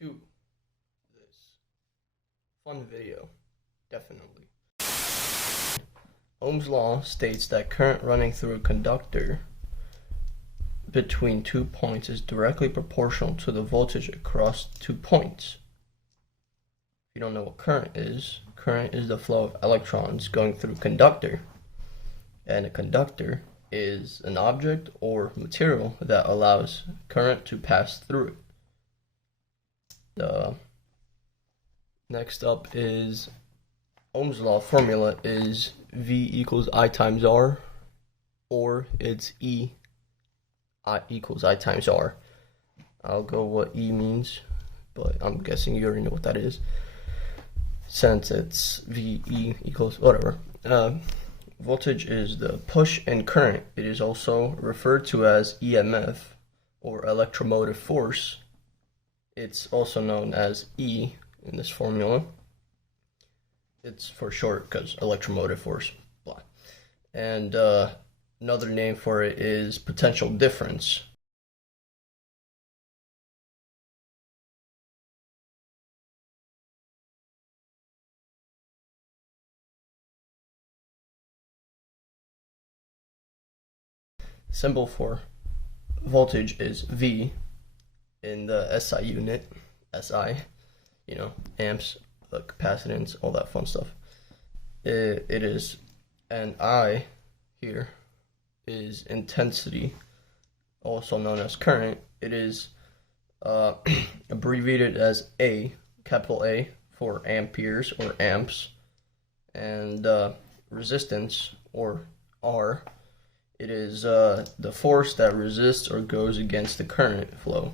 to this fun video, definitely. Ohm's law states that current running through a conductor between 2 points is directly proportional to the voltage across 2 points. If you don't know what current is the flow of electrons going through a conductor. And a conductor is an object or material that allows current to pass through it. Next up is Ohm's law formula is V equals I times R, or it's E I equals I times R. I'll go what E means, but I'm guessing you already know what that is, since it's VE equals whatever. Voltage is the push and current. It is also referred to as EMF, or electromotive force. It's also known as E in this formula. It's for short because electromotive force, blah. And another name for it is potential difference. Symbol for voltage is V in the SI unit, SI, amps, capacitance, all that fun stuff. It is, and I here is intensity, also known as current. It is abbreviated as A, capital A, for amperes or amps, and resistance, or R. It is the force that resists or goes against the current flow.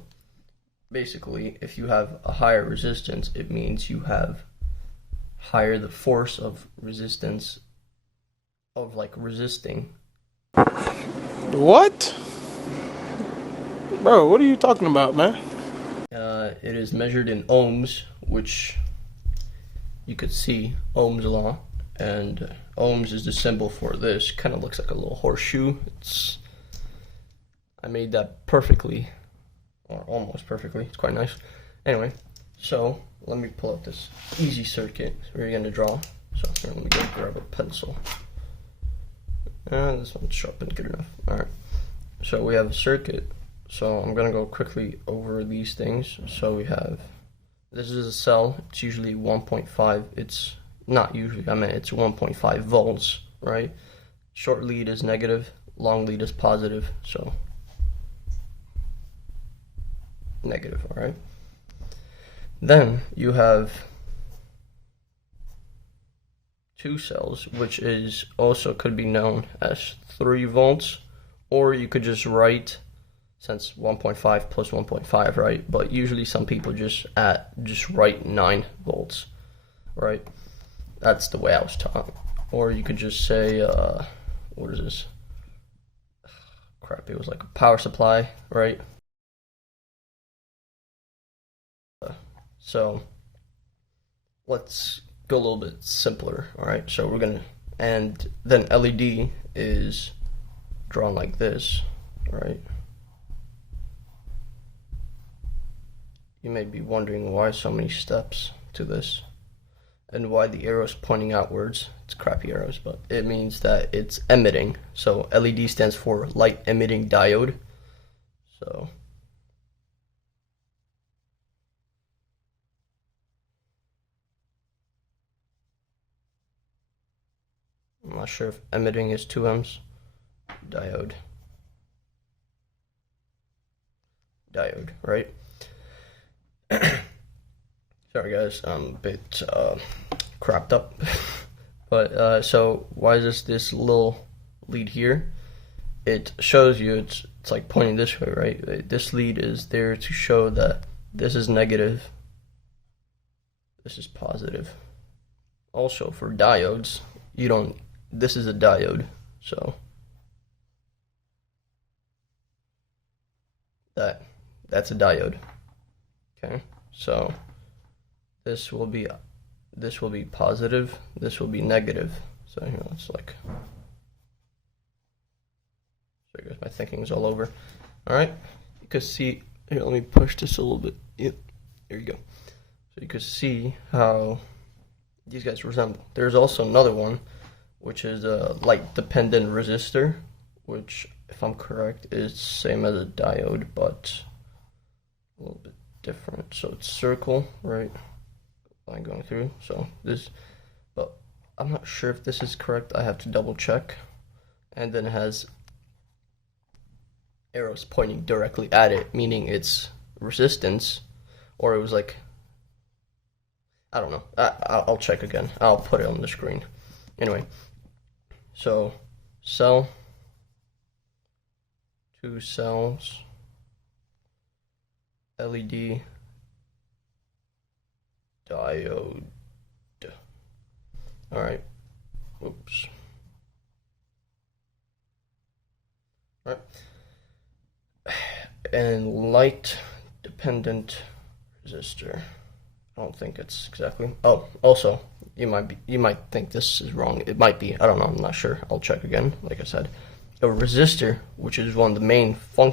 Basically, if you have a higher resistance, it means you have higher the force of resistance of resisting. What? Bro, what are you talking about, man? It is measured in ohms, which you could see Ohm's law, and ohms is the symbol for this. Kind of looks like a little horseshoe. I made that perfectly, or almost perfectly. It's quite nice. Anyway, so let me pull out this easy circuit we're going to draw. So here, let me go grab a pencil. This one's sharpened good enough. Alright, so we have a circuit. So I'm going to go quickly over these things. So we have, this is a cell. It's usually 1.5. It's not usually, it's 1.5 volts, right? Short lead is negative, long lead is positive, so negative, all right? Then you have two cells, which is also could be known as 3 volts, or you could just write, since 1.5 plus 1.5, right? But usually some people just write 9 volts, right? That's the way I was taught. Or you could just say, what is this? Crap, it was like a power supply, right? So let's go a little bit simpler, all right? So we're gonna, and then LED is drawn like this, right? You may be wondering why so many steps to this, and why the arrow's pointing outwards. It's crappy arrows, but it means that it's emitting. So LED stands for light emitting diode. So I'm not sure if emitting is 2 M's. Diode, right? Sorry guys, I'm a bit crapped up. But so why is this little lead here? It shows you it's like pointing this way, right? This lead is there to show that this is negative, this is positive. Also for diodes, this is a diode, so that's a diode. Okay, so this will be positive, this will be negative. So here, let's sorry guys, my thinking is all over. All right, you can see here. Let me push this a little bit. Yep. Here you go. So you can see how these guys resemble. There's also another one, which is a light dependent resistor, which, if I'm correct, is same as a diode, but a little bit different. So it's circle, right? Line going through. So this, but I'm not sure if this is correct. I have to double check. And then it has arrows pointing directly at it, meaning it's resistance, or it was like, I don't know. I'll check again. I'll put it on the screen. Anyway, so cell, 2 cells, LED, diode. All right. Oops. All right. And light dependent resistor. I don't think it's exactly. Oh, also, you might think this is wrong. It might be. I don't know. I'm not sure. I'll check again. Like I said, a resistor, which is one of the main one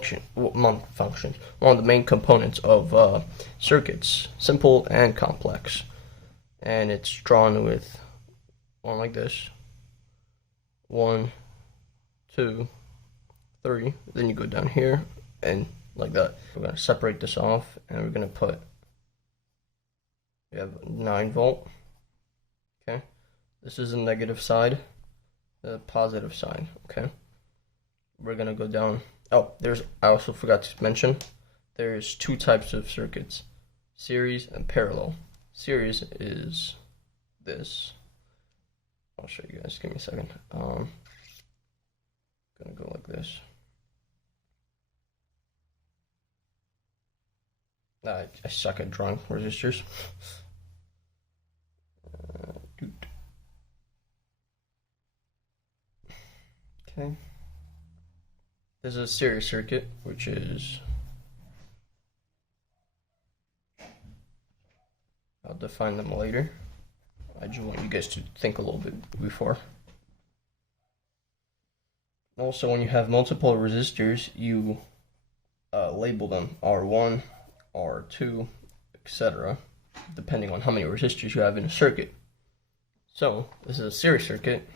of the main components of circuits, simple and complex, and it's drawn with one like this. 1, 2, 3. Then you go down here and like that. We're gonna separate this off, and we're gonna put. We have 9 volt. Okay, this is the negative side, the positive side. Okay, we're gonna go down. Oh, I also forgot to mention, there's 2 types of circuits: series and parallel. Series is this. I'll show you guys. Give me a second. Gonna go like this. I suck at drawing resistors. Okay. There's a series circuit, which is, I'll define them later. I just want you guys to think a little bit before. Also, when you have multiple resistors, you label them R1, R2, etc., depending on how many resistors you have in a circuit. So this is a series circuit,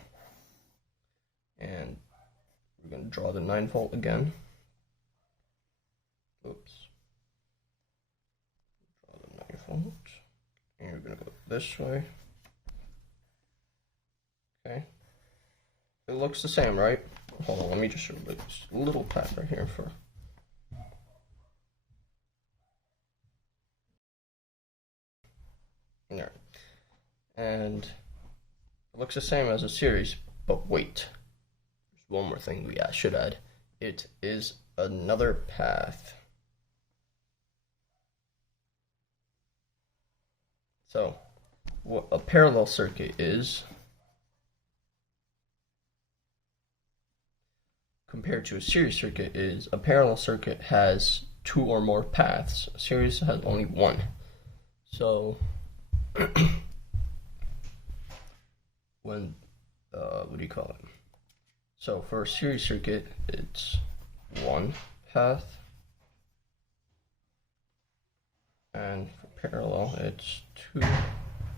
and we're going to draw the 9 volt again. Oops. Draw the 9 volt, and you're going to go this way. Okay. It looks the same, right? Hold on, let me just show you this little tab right here for. There. And it looks the same as a series, but wait. There's one more thing we should add. It is another path. So, what a parallel circuit is, compared to a series circuit, is a parallel circuit has 2 or more paths. A series has only 1. So when what do you call it? So for a series circuit, it's 1 path, and for parallel, it's 2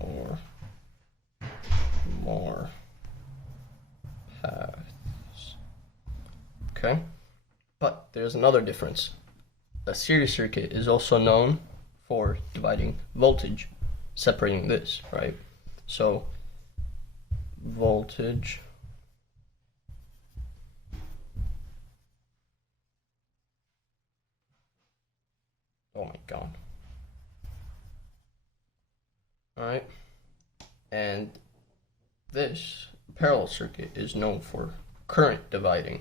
or more paths. Okay, but there's another difference. A series circuit is also known for dividing voltage, separating this, right? So voltage oh my god. All right, and this parallel circuit is known for current dividing.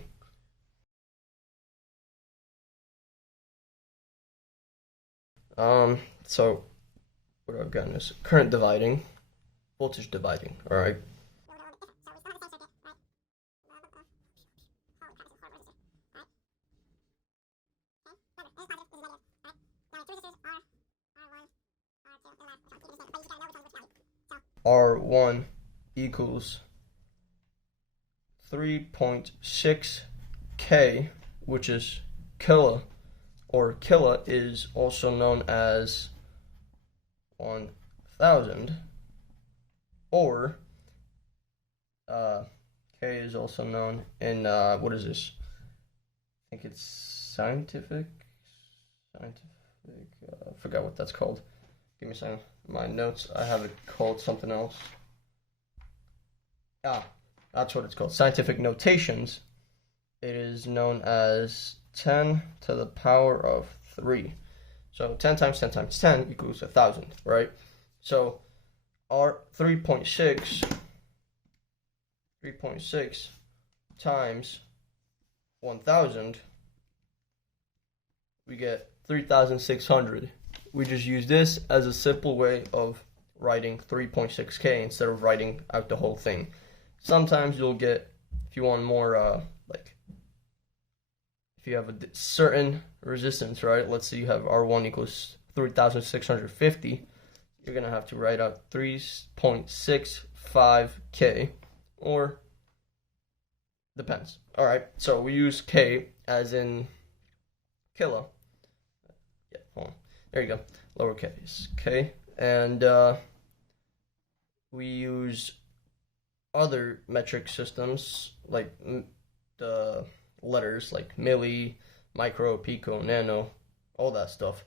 So what I've gotten is current dividing, voltage dividing, all right? R1 equals 3.6 K, which is kilo, or kilo is also known as 1000, or K is also known in what is this? I think it's scientific. I forgot what that's called. Give me a second. My notes, I have it called something else. That's what it's called. Scientific notations. It is known as 10 to the power of 3. So 10 times 10 times 10 equals 1,000, right? So our 3.6 times 1,000, we get 3,600. We just use this as a simple way of writing 3.6K instead of writing out the whole thing. Sometimes you'll get, if you want more, like, if you have a certain resistance, right? Let's say you have R1 equals 3,650. You're going to have to write out 3.65K, or depends. All right, so we use K as in kilo. Yeah, hold on. There you go, lowercase K. And we use other metric systems like the letters like milli, micro, pico, nano, all that stuff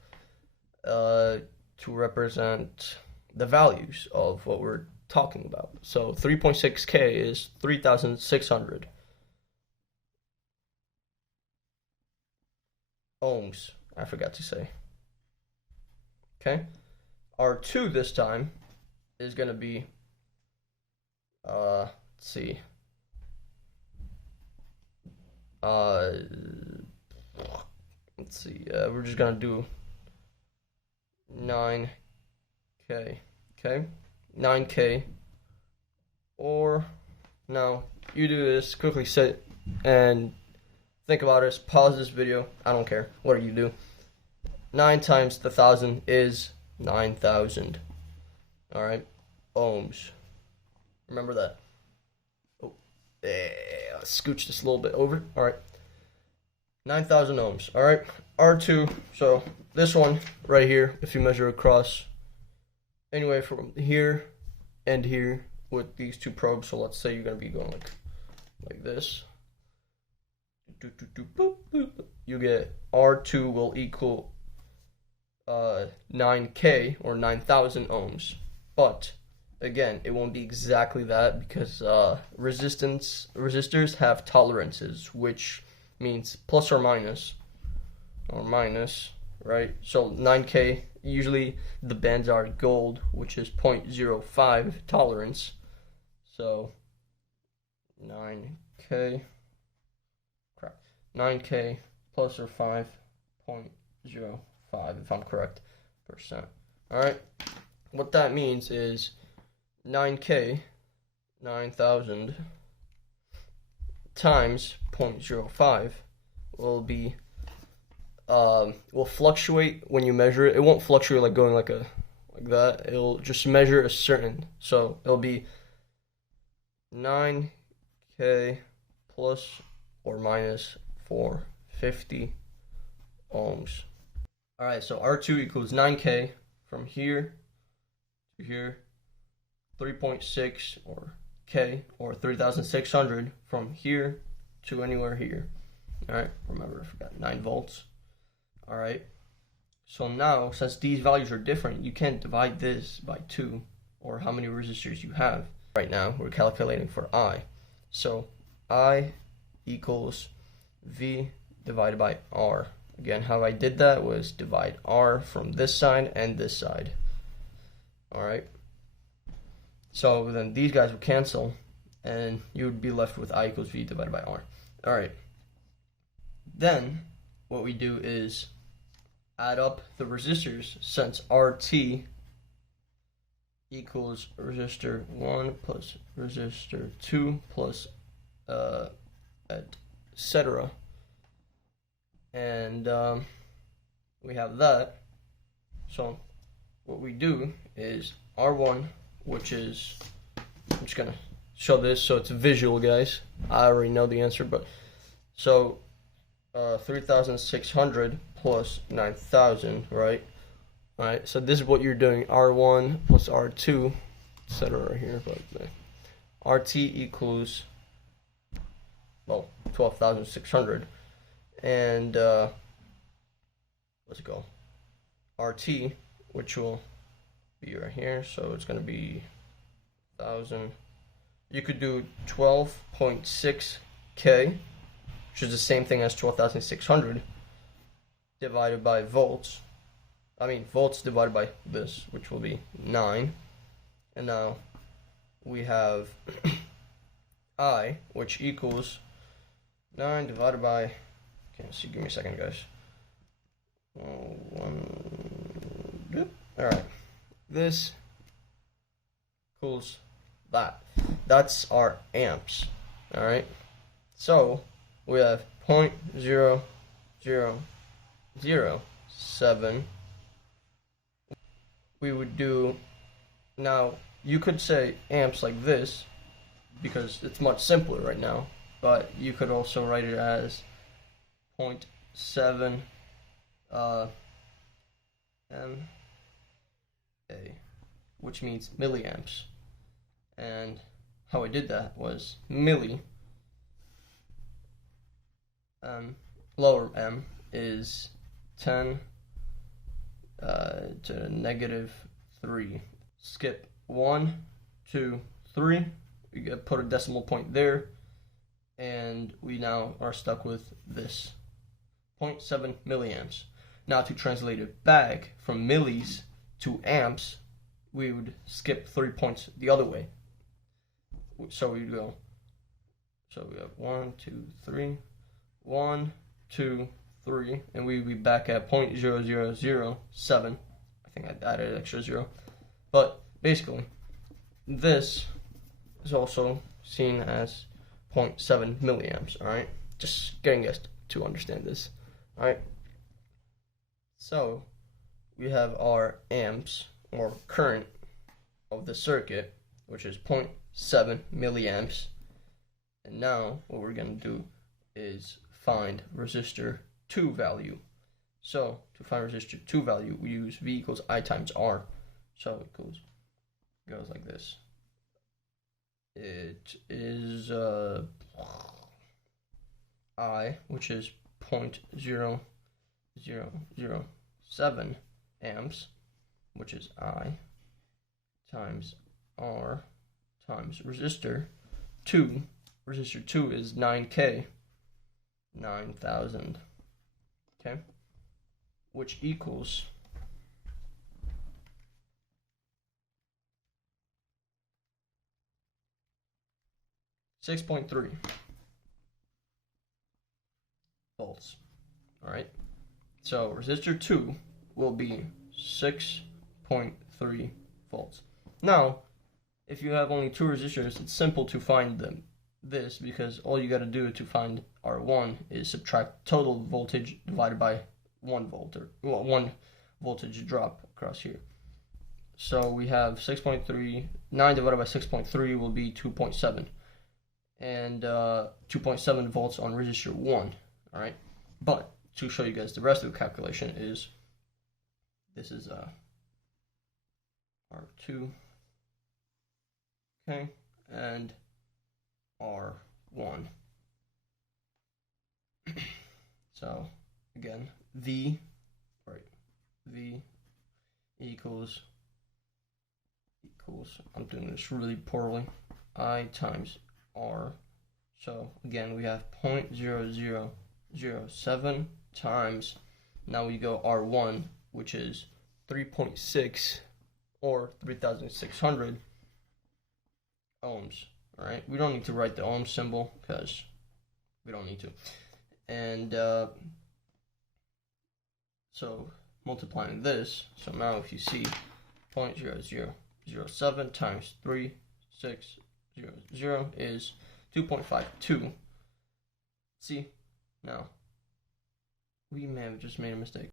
to represent the values of what we're talking about. So 3.6K is 3,600 ohms, I forgot to say. Okay, R2 this time is going to be, let's see, we're just going to do 9K, okay, 9K, or, now, you do this, quickly sit and think about it, pause this video, I don't care, what do you do? 9 times the 1,000 is 9,000. All right, ohms. Remember that. Oh, yeah, let's scooch this a little bit over. All right, 9,000 ohms. All right, R2. So this one right here, if you measure across, anyway, from here and here with these two probes. So let's say you're gonna be going like this. You get R2 will equal 9K or 9,000 ohms, but again, it won't be exactly that because resistors have tolerances, which means plus or minus, right? So 9K, usually the bands are gold, which is 0.05 tolerance. So 9K plus or 5.05, if I'm correct, percent. All right, what that means is 9K, 9,000 times 0.05 will be will fluctuate when you measure it. It won't fluctuate like going like that. It'll just measure a certain. So it'll be 9K plus or minus 450 ohms. All right, so R2 equals 9K from here to here, 3.6 or K or 3,600 from here to anywhere here. All right, remember I forgot 9 volts. All right, so now since these values are different, you can't divide this by 2 or how many resistors you have. Right now we're calculating for I. So I equals V divided by R. Again, how I did that was divide R from this side and this side. All right. So then these guys would cancel, and you would be left with I equals V divided by R. All right. Then what we do is add up the resistors, since RT equals resistor 1 plus resistor 2 plus etc. And we have that. So what we do is R1, which is, I'm just gonna show this so it's visual, guys. I already know the answer, but so 3,600 plus 9,000, right? Alright, so this is what you're doing. R1 plus R2, etc. right here, but RT equals, well, 12,600. And let's go. RT, which will be right here, so it's going to be 1,000. You could do 12.6K, which is the same thing as 12,600, divided by volts. I mean, volts divided by this, which will be 9. And now we have I, which equals 9 divided by, can't see, give me a second, guys. Alright, this equals that. That's our amps. Alright, so we have 0.0007. We would do, now you could say amps like this because it's much simpler right now, but you could also write it as 0.7 MA, which means milliamps. And how I did that was milli, lower m is 10 to -3. Skip 1, 2, 3. We put a decimal point there, and we now are stuck with this 0.7 milliamps. Now to translate it back from millis to amps, we would skip 3 points the other way. So we go. So we have 1, 2, 3, 1, 2, 3, and we'd be back at 0.0007. I think I added an extra 0. But basically, this is also seen as 0.7 milliamps, alright? Just getting us to understand this, alright? So, we have our amps, or current, of the circuit, which is 0.7 milliamps. And now, what we're going to do is find resistor 2 value. So, to find resistor 2 value, we use V equals I times R. So, it goes like this. It is I, which is 0.0007 amps, which is I, times R, times resistor 2. Resistor 2 is 9K, 9,000, okay, which equals 6.3 volts. Alright, so resistor 2 will be 6.3 volts. Now, if you have only 2 resistors, it's simple to find this because all you got to do to find R1 is subtract total voltage divided by 1 volt, or 1 voltage drop across here. So we have 6.3, 9 divided by 6.3 will be 2.7. And 2.7 volts on resistor 1, alright? But to show you guys the rest of the calculation is, this is R2, okay, and R1. So again, V equals, I'm doing this really poorly, I times R. So again, we have 0.0007 times, now we go R1, which is 3.6 or 3,600 ohms. All right, we don't need to write the ohm symbol because we don't need to. And so multiplying this, so now if you see 0.0007 times 3,600 is 2.52. See, now we may have just made a mistake.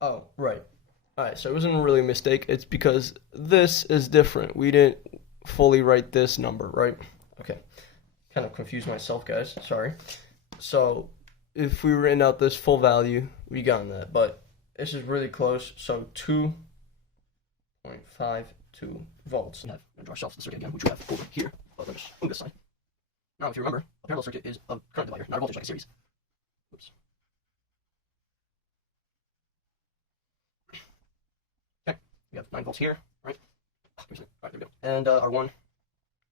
Oh, right. Alright, so it wasn't really a mistake. It's because this is different. We didn't fully write this number, right? Okay. Kind of confused myself, guys. Sorry. So, if we written out this full value, we got that. But this is really close, so 2.52 volts. We have into ourselves the circuit again, which we have over here, but let's move this side. Now, if you remember, a parallel circuit is a current divider, not a voltage like a series. Oops. Okay, we have 9 volts here, right? Alright, there we go. And R1,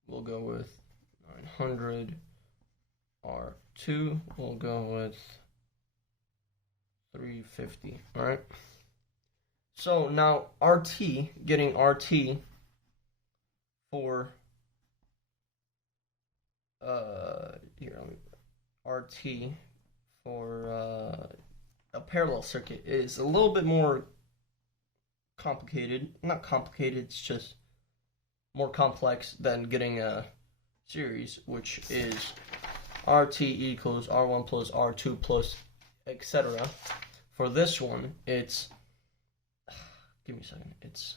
we'll go with 900. R2, we'll go with 350, alright? So now RT, getting RT for here, let me, RT for a parallel circuit is a little bit more complicated. Not complicated, it's just more complex than getting a series, which is RT equals R1 plus R2 plus etc. For this one, it's, give me a second, it's,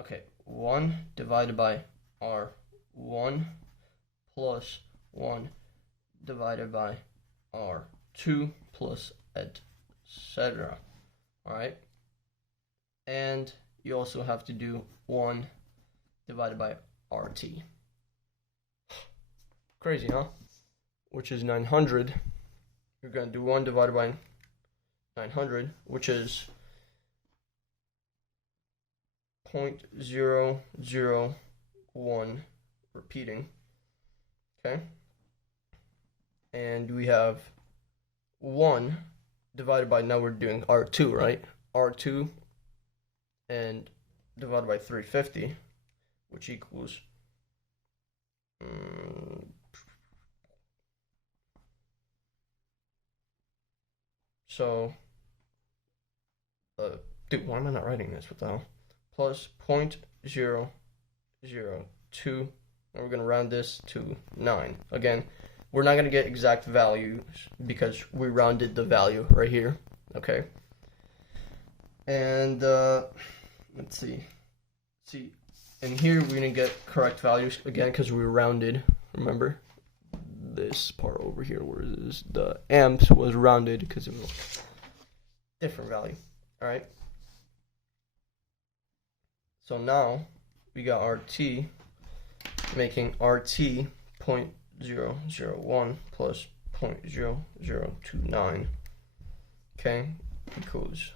okay, 1 divided by R1 plus 1 divided by R2 plus etc. Alright? And you also have to do 1 divided by RT. Crazy, huh? Which is 900. You're going to do 1 divided by 900, which is 0.001 repeating. Okay? And we have 1 divided by, now we're doing R2, right? R2 and divided by 350, which equals so dude, why am I not writing this? What the hell? Plus 0.002, and we're gonna round this to 9. Again, we're not gonna get exact values because we rounded the value right here. Okay. And let's see. And here we're gonna get correct values again because we rounded. Remember this part over here where this, the amps was rounded because it was a different value. All right. So now we got RT, making RT 0.001 plus 0.0029. Okay, equals.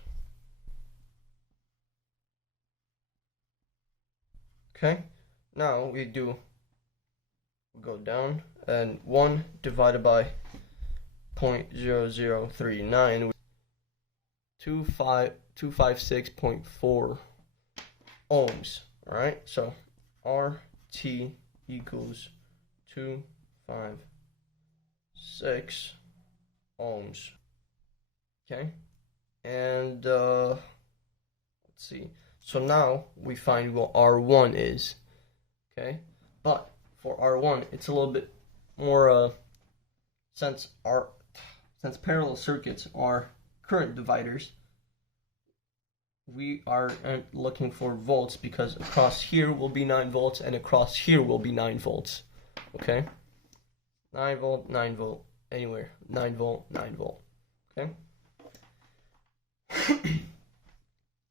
Okay, now we go down, and 1 divided by 0.0039, 256.4 ohms. Alright, so RT equals 256 ohms. Okay, and let's see. So now we find what R1 is. Okay, but for R1, it's a little bit more since parallel circuits are current dividers, we are looking for volts because across here will be 9 volts and across here will be 9 volts. Okay, 9 volt, 9 volt, anywhere, 9 volt, 9 volt. Okay.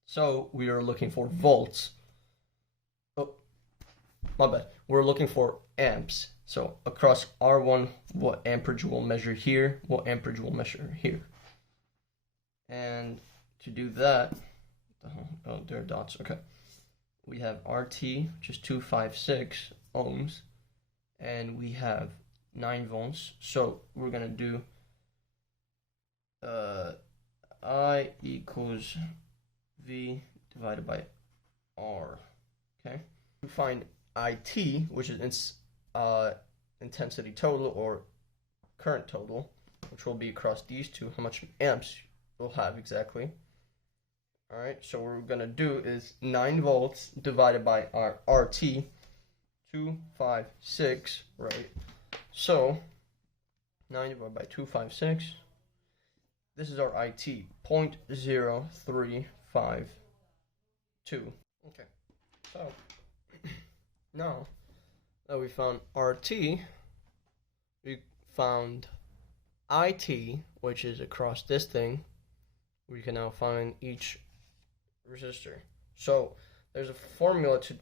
So we are looking for volts. Oh, my bad. We're looking for amps. So across R1, what amperage will measure here, what amperage will measure here. And to do that, oh, there are dots, okay. We have RT, which is 256 ohms, and we have 9 volts. So we're gonna do I equals V divided by R. Okay, we find IT, which is intensity total or current total, which will be across these two, how much amps we'll have exactly. All right, so what we're gonna do is 9 volts divided by our RT, 256, right? So 9 divided by 256. This is our IT, 0.0352. Okay, so now that we found RT, we found IT, which is across this thing, we can now find each resistor. So there's a formula to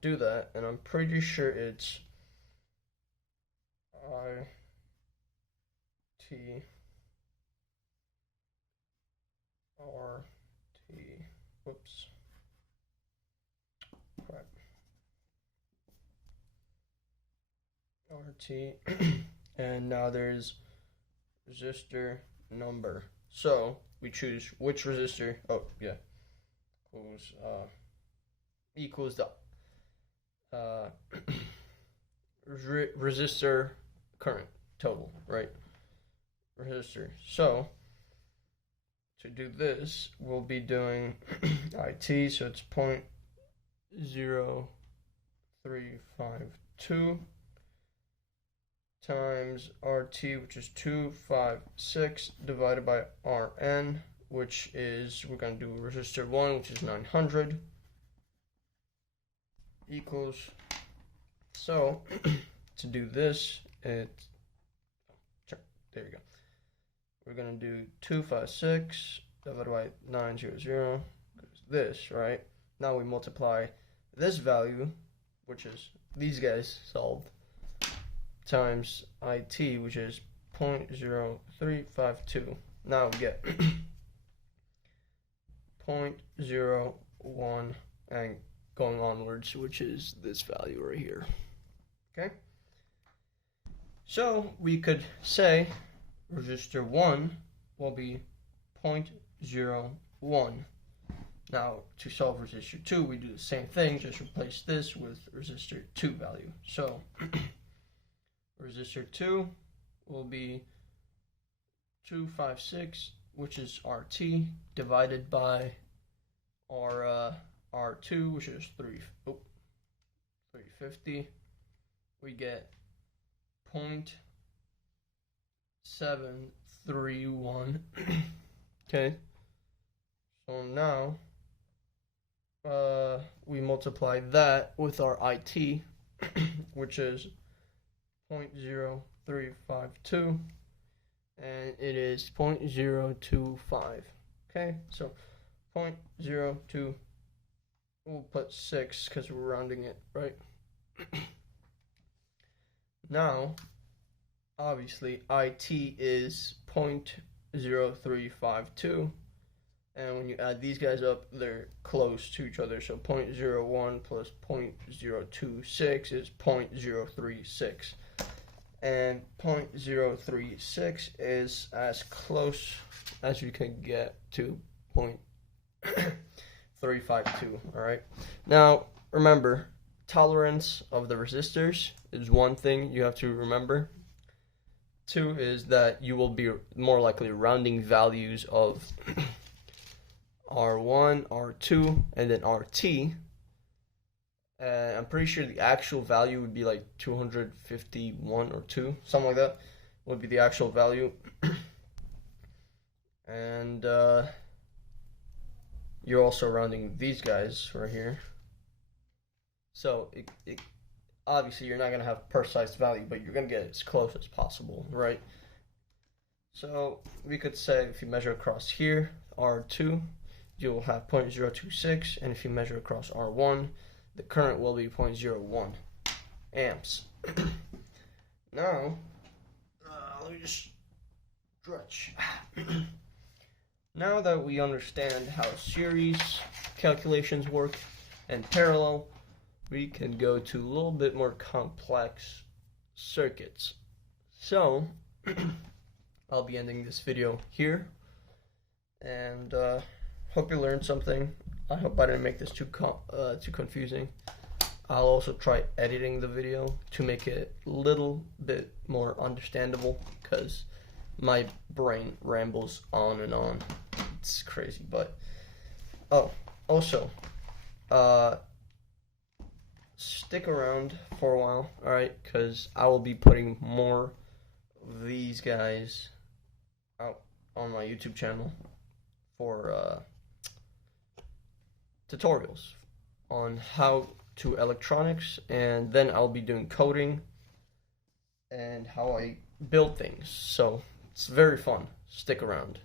do that, and I'm pretty sure it's IT RT, whoops, crap, RT, and now there's resistor number. So we choose which resistor, oh yeah, equals the resistor current total, right? Resistor. So to do this, we'll be doing IT, so it's 0.0352 times RT, which is 256, divided by RN, which is, we're going to do resistor 1, which is 900, equals, so to do this, there you go. We're going to do 256 divided by 900, this, right? Now we multiply this value, which is these guys solved, times IT, which is 0.0352. Now we get 0.01 and going onwards, which is this value right here. Okay? So we could say resistor 1 will be 0.01. Now to solve resistor 2, we do the same thing, just replace this with resistor 2 value. So resistor 2 will be 256, which is RT, divided by our R2, which is 350. We get 0.731. Okay. So now we multiply that with our IT, which is 0.0352, and it is 0.025. Okay, so 0.02, we'll put 6 because we're rounding it, right? Now, obviously, IT is 0.0352, and when you add these guys up, they're close to each other. So 0.01 plus 0.026 is 0.036. And 0.036 is as close as you can get to 0.352, all right? Now, remember, tolerance of the resistors is one thing you have to remember. 2 is that you will be more likely rounding values of R1, R2, and then RT. I'm pretty sure the actual value would be like 251 or 2, something like that would be the actual value. And you're also rounding these guys right here. So obviously you're not going to have precise value, but you're going to get as close as possible, right? So we could say if you measure across here, R2, you'll have 0.026, and if you measure across R1, the current will be 0.01 amps. Now, let me just stretch. Now that we understand how series calculations work and parallel, we can go to a little bit more complex circuits. So, I'll be ending this video here, and hope you learned something. I hope I didn't make this too confusing. I'll also try editing the video to make it a little bit more understandable, because my brain rambles on and on. It's crazy, but also stick around for a while, alright, because I will be putting more of these guys out on my YouTube channel for tutorials on how to electronics, and then I'll be doing coding and how I build things. So It's very fun. Stick around.